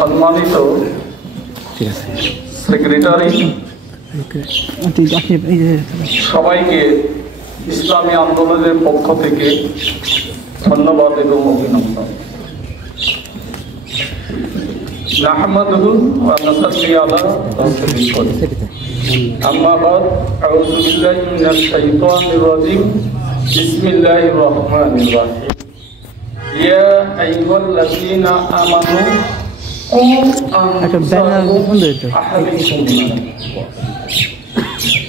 সম্মানিত সেক্রেটারি, সবাইকে ইসলামী আন্দোলনের পক্ষ থেকে ধন্যবাদ এবং অভিনন্দন। নাহমাদুহু ওয়া নুসাল্লি আলা রাসূলিল কারীম। আম্মা বাদ, আউযু বিল্লাহি মিনাশ শাইতানির রাজীম। বিসমিল্লাহির রহমানির রহিম। ইয়া আইয়ুহাল্লাযীনা আমানু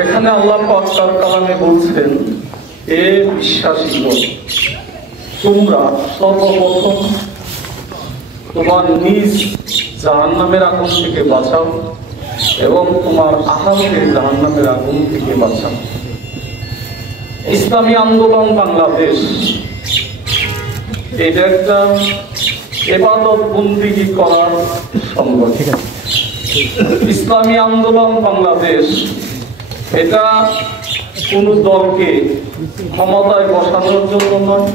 এখানে আল্লাহ পাক তার কালামে বলছেন, এ বিশ্বাসীগণ, তোমরা সর্বপ্রথম তোমার নিজ জাহান্নামের আগুন থেকে বাঁচাও এবং তোমার আহালকে জাহান্নামের আগুন থেকে বাঁচাও। ইসলামী আন্দোলন বাংলাদেশ এটা একটা ইবাদত বন্দেগী করার সংগঠন। ইসলামী আন্দোলন বাংলাদেশ এটা কোন দলকে ক্ষমতায় বসানোর জন্য নয়,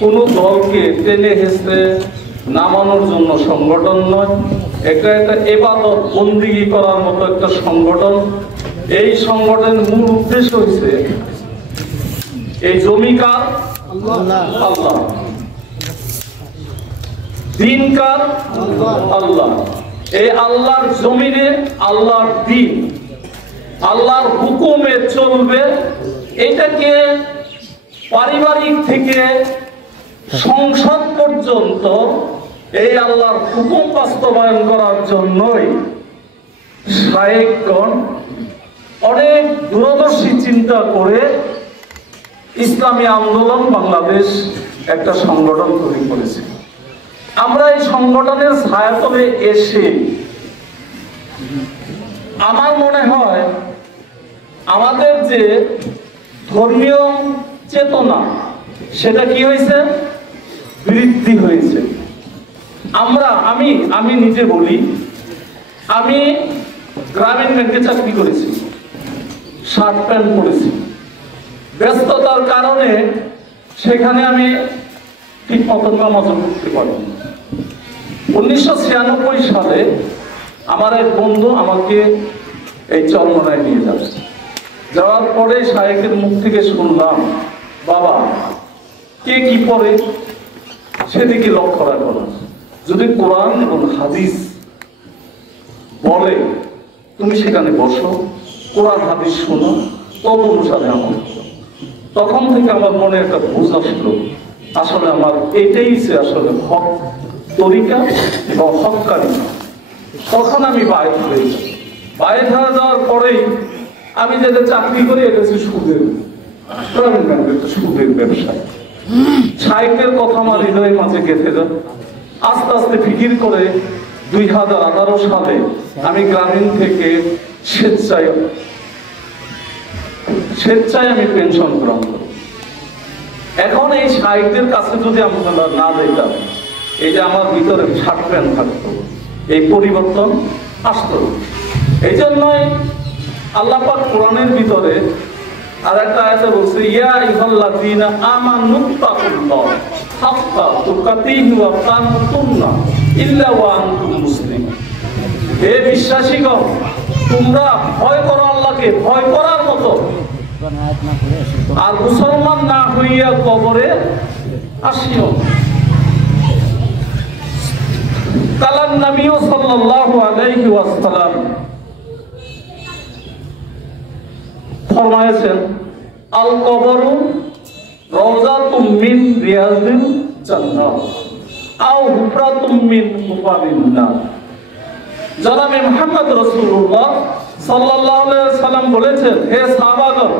কোন দলকে টেনে হেসড়ে নামানোর জন্য সংগঠন নয়। এটা একটা ইবাদত বন্দেগী করার মতো একটা সংগঠন। এই সংগঠনের মূল উদ্দেশ্য হচ্ছে, এই জমিকার আল্লাহ, দিনকার আল্লাহ। এই আল্লাহর জমিনে আল্লাহর দিন, আল্লাহর হুকুমে চলবে। এটাকে পারিবারিক থেকে সংসদ পর্যন্ত এই আল্লাহর হুকুম বাস্তবায়ন করার জন্যই শায়েখগণ অনেক দূরদর্শী চিন্তা করে ইসলামী আন্দোলন বাংলাদেশ একটা সংগঠন তৈরি করেছে। আমরা এই সংগঠনের ছায়াতলে এসে আমার মনে হয় আমাদের যে ধর্মীয় চেতনা সেটা কি হয়েছে, বৃদ্ধি হয়েছে। আমি নিজে বলি, আমি গ্রামীণ ব্যাংকে চাকরি করেছি, শার্ট প্যান্ট পরেছি। ব্যস্ততার কারণে সেখানে আমি ঠিক মতন নামাজ পড়তে পারি। 1996 সালে আমার এক বন্ধু আমাকে এই চরমনায় নিয়ে যাচ্ছে। যাওয়ার পরে শায়েখের মুখ থেকে শুনলাম, বাবা কে কি পড়ে সেদিকে লক্ষ্য রাখো না, যদি কোরআন এবং হাদিস বলে তুমি সেখানে বসো, কোরআন হাদিস শোনো, তত অনুসারে আমল করো। তখন থেকে আমার মনে একটা বুঝ আসলো, আসলে আমার এটাই আসলে হক তরিকা এবং হক্কানি। তখন আমি বাইরে হয়ে যাই। বাইরে হয়ে যাওয়ার পরেই আমি যেটা চাকরি করি এটা হচ্ছে সুদের, সুদের ব্যবসায়। শায়েখের কথা আমার হৃদয়ের মাঝে গেঁথে যায়। আস্তে আস্তে ফিকির করে 2018 সালে আমি গ্রামীণ থেকে স্বেচ্ছায় আমি পেনশন গ্রহণ করি। এখন এই শায়েখদের কাছে যদি আমরা না যেতাম, এই যে আমার ভিতরে শার্ট প্যান্ট থাকতো, এই পরিবর্তন আসতো। এই জন্যই আল্লাহ পাক কোরআনের ভিতরে আর একটা আয়াতে বলছে, ইয়া আইয়ুহাল্লাযীনা আমানুত্তাকুল্লাহ হাক্কা তুকাতিহি ওয়া লা তামুতুন্না ইল্লা ওয়া আনতুম মুসলিমুন। হে বিশ্বাসীগণ, তোমরা ভয় করো আল্লাহকে, ভয় করার মতো, আর মুসলমান না হইয়া কবরে আসিও। কালান নবী সাল্লাল্লাহু আলাইহি ওয়াসাল্লাম ফরমায়েছেন, আল কবরু রাওযাতুম মিন রিয়াজিল জান্নাহ আও হুফরাতুম মিন হুফারিন নার। জনাবে মুহাম্মদ রাসূলুল্লাহ সাল্লাল্লাহু আলাইহি ওয়াসাল্লাম বলেছেন, হে সাহাবাগণ,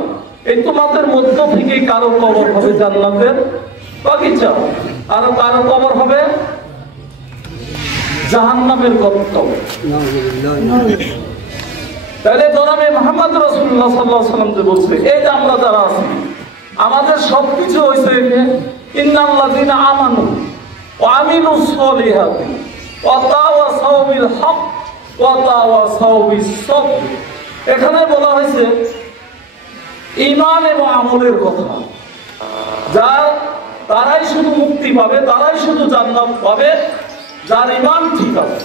এই তোমাদের মধ্য থেকে কারো কবর হবে জান্নাতের বাগিচা, আর কারো কবর হবে জাহান্নামের গর্ত। তাহলে জনাবে মুহাম্মদ রাসূলুল্লাহ সাল্লাল্লাহু আলাইহি ওয়াসাল্লাম যে বলছে, এই যে আমরা যারা আছি, আমাদের সবকিছু হইছে ইন্নাল্লাযীনা আমানু ওয়া আমিলুস সলিহাতি ওয়া তাওয়াসাউ বিল হক ওয়া তাওয়াসাউ বিস সবর। এখানে বলা হয়েছে ঈমান এবং আমলের কথা। যার তারাই শুধু মুক্তি পাবে, তারাই শুধু জান্নাত পাবে যার ইমান ঠিক আছে,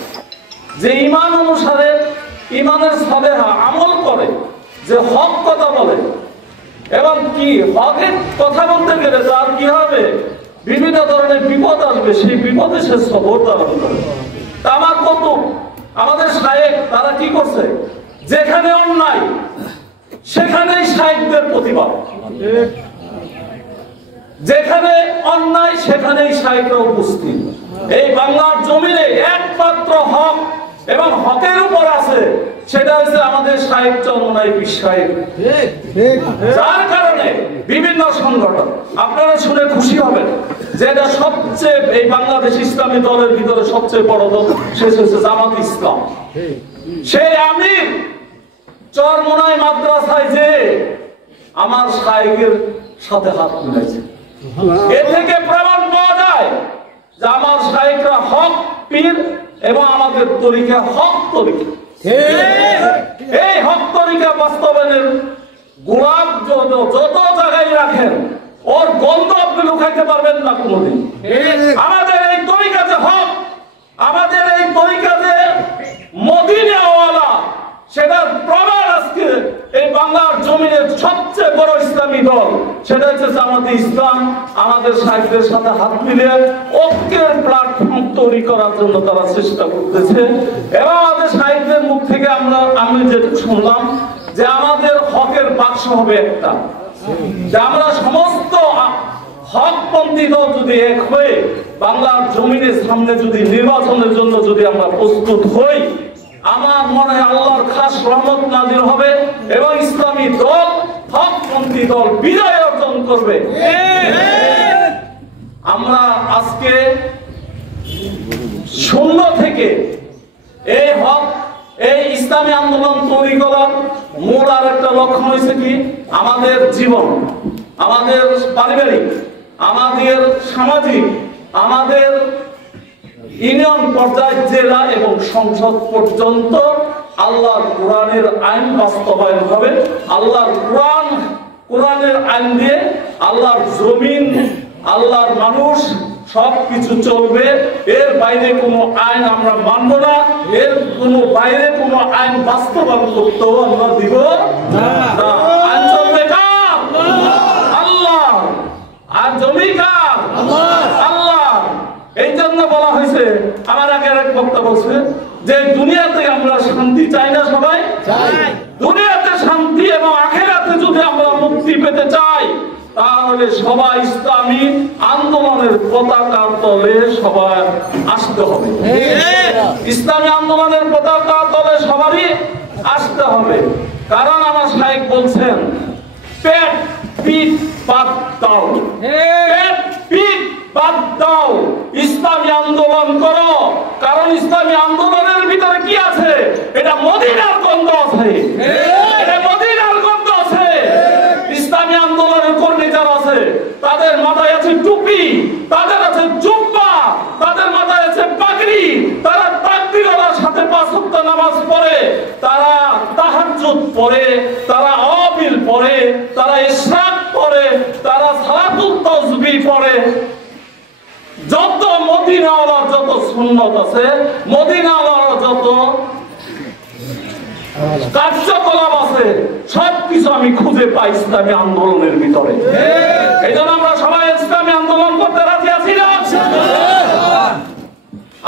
যে ইমান অনুসারে ইমানের সালেহা আমল করে, যে হক কথা বলে, এবং কি হকের কথা বলতে গেলে তার কি হবে, বিভিন্ন ধরনের বিপদ আসবে, সেই বিপদে সে সবর ধারণ করে। আমার কত আমাদের শায়েখ তারা কি করছে, যেখানে অন্যায় সেখানেই শায়েখদের প্রতিবাদ, যেখানে অন্যায় সেখানেই শায়েখরা উপস্থিত। এই বাংলার জমিনে একমাত্র হক এবং হকের উপর আছে, সেটা হচ্ছে আমাদের শায়েখ চরমনাই পীর সাহেব। যার কারণে বিভিন্ন সংগঠন, আপনারা শুনে খুশি হবেন যে এটা সবচেয়ে, এই বাংলাদেশ ইসলামী দলের ভিতরে সবচেয়ে বড় দল শেষ হচ্ছে জামাত ইসলাম। সেই আমির চরমনাই মাদ্রাসায় যে আমার শায়েখের সাথে হাত মিলাইছে, এ থেকে প্রমাণ পাওয়া যায় যে আমার শায়েখরা হক পীর এবং আমাদের তরিকা হক তরিকা। এই হক তরিকা বাস্তবায়নের গোলাপ যত জায়গায় রাখেন, ওর গন্ধ আপনি লুকাইতে পারবেন না কোনোদিন। আমাদের এই তরিকা যে হক, আমাদের এই তরিকা যে মদিনাওয়ালা, সেটার প্রমাণ আজকে এই বাংলার জমিনের সবচেয়ে বড় ইসলামী দল, সেটা হচ্ছে জামাতে ইসলাম। আমাদের শায়েখদের সাথে হাত মিলিয়ে ঐক্যের প্ল্যাটফর্ম তৈরি করার জন্য তারা চেষ্টা করতেছে। এবং আমাদের শায়েখদের মুখ থেকে আমি যেটা শুনলাম যে আমাদের হকের বাক্স হবে একটা, যে আমরা সমস্ত হকপন্থী দল যদি এক হয়ে বাংলার জমিনের সামনে যদি নির্বাচনের জন্য যদি আমরা প্রস্তুত হই, আমার মনে হয় আল্লাহর খাস রহমত নাজিল হবে এবং ইসলামী দল, হকপন্থী দল বিজয় অর্জন করবে। আমরা আজকে শূন্য থেকে এই হক, এই ইসলামী আন্দোলন তৈরি করার মূল আর একটা লক্ষ্য হয়েছে কি, আমাদের জীবন, আমাদের পারিবারিক, আমাদের সামাজিক, আমাদের ইউনিয়ন পর্যায়ে, জেলা এবং সংসদ পর্যন্ত আল্লাহর কোরআনের আইন বাস্তবায়ন হবে। আল্লাহর কোরআনের আইন দিয়ে আল্লাহর জমিন, আল্লাহর মানুষ সবকিছু চলবে। এর বাইরে কোনো আইন আমরা মানব না, এর কোনো বাইরে কোনো আইন বাস্তবায়ন করতেও আমরা দিব না। আইন চলবে কার? আল্লাহ। আর জমি কার? আল্লাহ। এই জন্য বলা হয়েছে, আমার আগে এক বক্তা বলছে যে দুনিয়াতে আমরা শান্তি চাই না, সবাই দুনিয়াতে শান্তি এবং আখিরাতে যদি আমরা মুক্তি পেতে চাই, তাহলে সবাই ইসলামী আন্দোলনের পতাকার তলে সবাই আসতে হবে। ইসলামী আন্দোলনের পতাকার তলে সবারই আসতে হবে। কারণ আমার শায়েখ বলছেন, পেট পিঠ বাদ দাও, পেট পিঠ বাদ দাও, ইসলামী আন্দোলন করো। কারণ ইসলামী আন্দোলনের ভিতরে কি আছে? এটা মদিনার গন্ধ আছে, এটা মদিনার গন্ধ আছে। ইসলামী আন্দোলনের কর্মী যারা আছে, তাদের মাথায় আছে টুপি, তাদের আছে জুব্বা, তাদের মাথায় আছে পাগড়ি, তারা তাকবীরের সাথে 5 ওয়াক্ত নামাজ পড়ে, তারা তাহাজ্জুদ পড়ে, তারা আওয়াবিল পড়ে, তারা ইশরাক পড়ে, তারা সালাতুত তাসবিহ পড়ে। যত মদিনাওয়ালার যত সুন্নত আছে, মদিনাওয়ালার যত কার্যকলাপ আছে, সবকিছু আমি খুঁজে পাই ইসলামী আন্দোলনের ভিতরে। এই জন্য আমরা সবাই ইসলামী আন্দোলন করতে রাজি আছি না?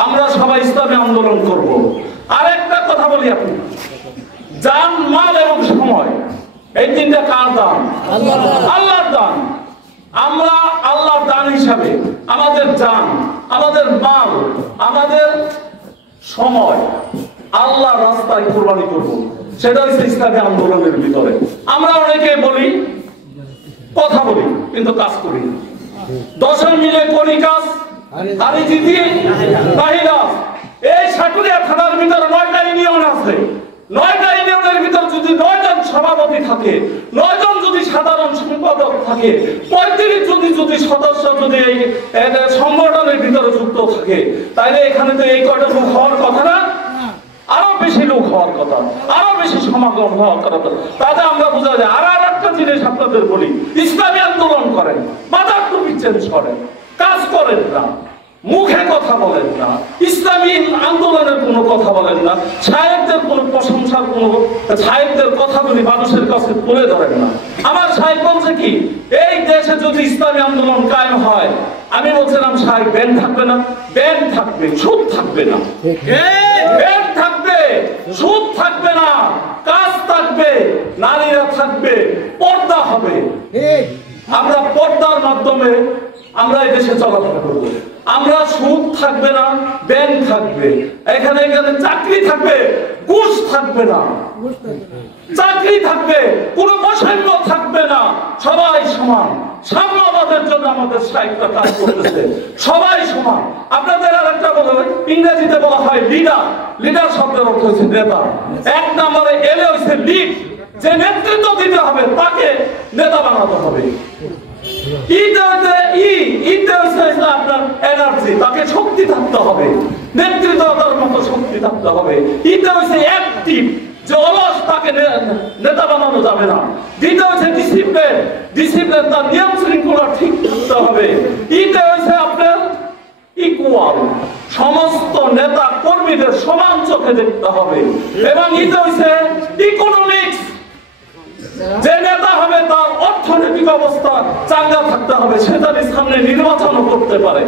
আমরা সবাই ইসলামী আন্দোলন করব। আর একটা কথা বলি, আপনি জান, মাল এবং সময়, এই তিনটা কার দান? আল্লাহর দান। আমরা আল্লাহর দান হিসাবে আমাদের জান, আমাদের মাল, আমাদের সময় আল্লাহর রাস্তায় কোরবানি করব। সেটা হচ্ছে ইসলামী আন্দোলনের ভিতরে। আমরা অনেকে বলি, কথা বলি, কিন্তু কাজ করি না। 10 মিলে করি কাজ, আরে দিদি বাহিরা। এই সাকুলিয়া থানার ভিতরে 9টা ইউনিয়ন আছে। 9টা ইউনিয়নের ভিতর যদি 9 জন সভাপতি থাকে, 9 জন যদি সাধারণ সম্পাদক থাকে, 35 যদি সদস্য যদি এই সংগঠনের ভিতরে যুক্ত থাকে, তাহলে এখানে তো এই কয়টা লোক হওয়ার কথা না? আরো বেশি লোক হওয়ার কথা, আরো বেশি সমাগম হওয়ার কথা। তাতে আমরা বোঝা যায়। আর একটা জিনিস আপনাদের বলি, ইসলামী আন্দোলন করেন, বাজার টুপি চেঞ্জ করেন, কাজ করেন না, মুখে কথা বলেন না, ইসলামী আন্দোলনের কোনো কথা বলেন না, সাহেবদের কোনো প্রশংসার কোনো সাহেবদের কথাগুলি মানুষের কাছে তুলে ধরেন না। আমার সাহেব বলছে কি, এই দেশে যদি ইসলামী আন্দোলন কায়েম হয়, আমি বলছিলাম সাহেব ব্যান থাকবে না? ব্যান থাকবে, সুদ থাকবে না। ব্যান থাকবে, সুদ থাকবে না, কাজ থাকবে, নারীরা থাকবে, পর্দা হবে। আমরা পর্দার মাধ্যমে আমরা এই দেশে চলাফেরা করবো। আমরা সুদ থাকবে না, ব্যাংক থাকবে, এখানে এখানে চাকরি থাকবে, ঘুষ থাকবে না, চাকরি থাকবে, কোনো বৈষম্য থাকবে না, সবাই সমান। সাম্যবাদের জন্য আমাদের সাহিত্যটা কাজ করতেছে, সবাই সমান। আপনাদের আর একটা বলা হয়, ইংরেজিতে বলা হয় লিডার। লিডার শব্দের অর্থ হচ্ছে নেতা। এক নম্বরে এলে হচ্ছে লিড, যে নেতৃত্ব দিতে হবে তাকে নেতা বানাতে হবে। আপনার এনার্জি, তাকে শক্তি থাকতে হবে, নেতৃত্বের মতো শক্তি থাকতে হবে। এটা হচ্ছে অ্যাক্টিভ, যে অলস, তাকে নেতা বানানো যাবে না। দ্বিতীয় হচ্ছে ডিসিপ্লিন, ডিসিপ্লিন, তার নিয়ম শৃঙ্খলা ঠিক থাকতে হবে। এটা হচ্ছে আপনার ইকুয়াল, সমস্ত নেতা কর্মীদের সমান চোখে দেখতে হবে। এবং এটা হচ্ছে ইকোনমিক্স, যে নেতা হবে তার অর্থনৈতিক অবস্থা চাঙ্গা থাকতে হবে, সে তার সামনে নির্বাচনও করতে পারে।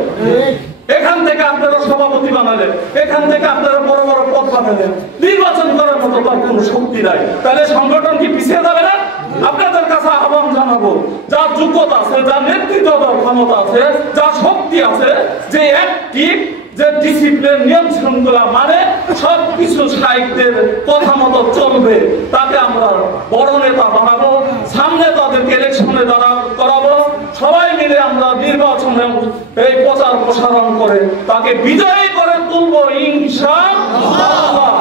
এখান থেকে আপনারা সভাপতি বানালেন, এখান থেকে আপনারা বড় বড় পদ বানালেন, নির্বাচন করার মতো তার কোনো শক্তি নাই, তাহলে সংগঠন কি পিছিয়ে যাবে না? আপনাদের কাছে আহ্বান জানাবো, যার যোগ্যতা আছে, যার নেতৃত্ব ক্ষমতা আছে, যার শক্তি আছে, যে অ্যাক্টিভ, যে ডিসিপ্লিন, নিয়ম শৃঙ্খলা মানে সবকিছু সাহিত্যের কথা মতো চলবে, তাকে আমরা বড় নেতা বানাবো। সামনে তাদেরকে ইলেকশনে দ্বারা করাবো, সবাই মিলে আমরা নির্বাচনে এই প্রচার প্রসারণ করে তাকে বিজয়ী করে তুলবো ইনশাআল্লাহ।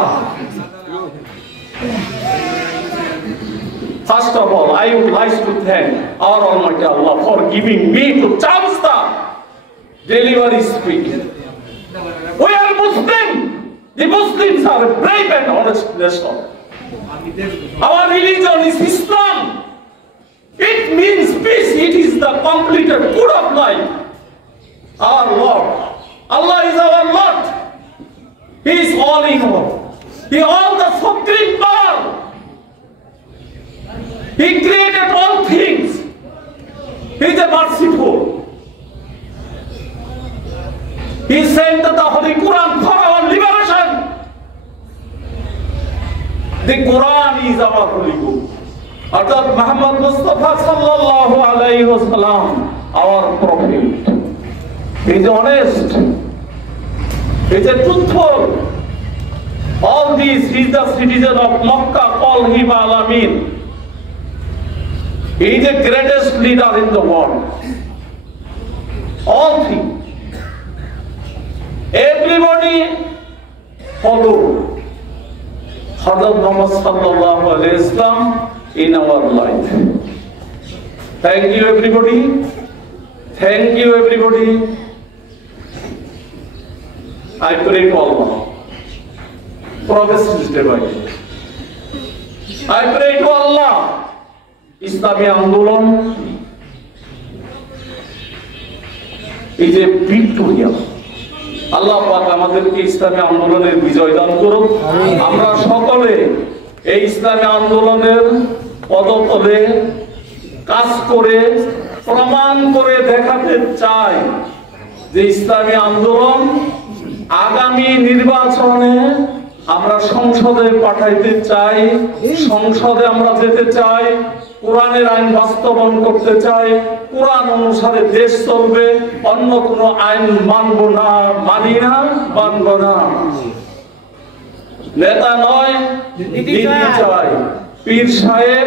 First of all, I would like to thank our Almighty Allah for giving me the chance to deliver His speech. We are Muslim. The Muslims are a brave and honest nation. Our religion is Islam. It means peace. It is the completed good of life. Our Lord, Allah is our Lord. He is all in all. He all the supreme power. He created all things. He is a merciful. He sent the Holy Quran for our liberation. The Quran is our holy book. Arthat Muhammad Mustafa sallallahu alayhi wa sallam, our prophet. He is honest. He is a truthful. All these, he is the citizen of Makkah, call him Al-Amin. He is the greatest leader in the world. All things. Everybody follow Hazrat Muhammad sallallahu alaihi wasallam in our life. Thank you everybody. Thank you everybody. I pray to Allah. Progress is divided. I pray to Allah. Islami Andolon is a victory. আল্লাহ পাক আমাদেরকে ইসলামী আন্দোলনের বিজয় দান করুন। আমরা সকলে এই ইসলামী আন্দোলনের পদতলে কাজ করে প্রমাণ করে দেখাতে চাই যে ইসলামী আন্দোলন আগামী নির্বাচনে আমরা সংসদে পাঠাইতে চাই, সংসদে আমরা যেতে চাই, কোরআনের আইন বাস্তবায়ন করতে চাই, কোরআন অনুসারে দেশ চলবে, অন্য কোনো আইন মানব না, মানি না, মানব না। নেতা নয়, নীতি চাই, পীর সাহেব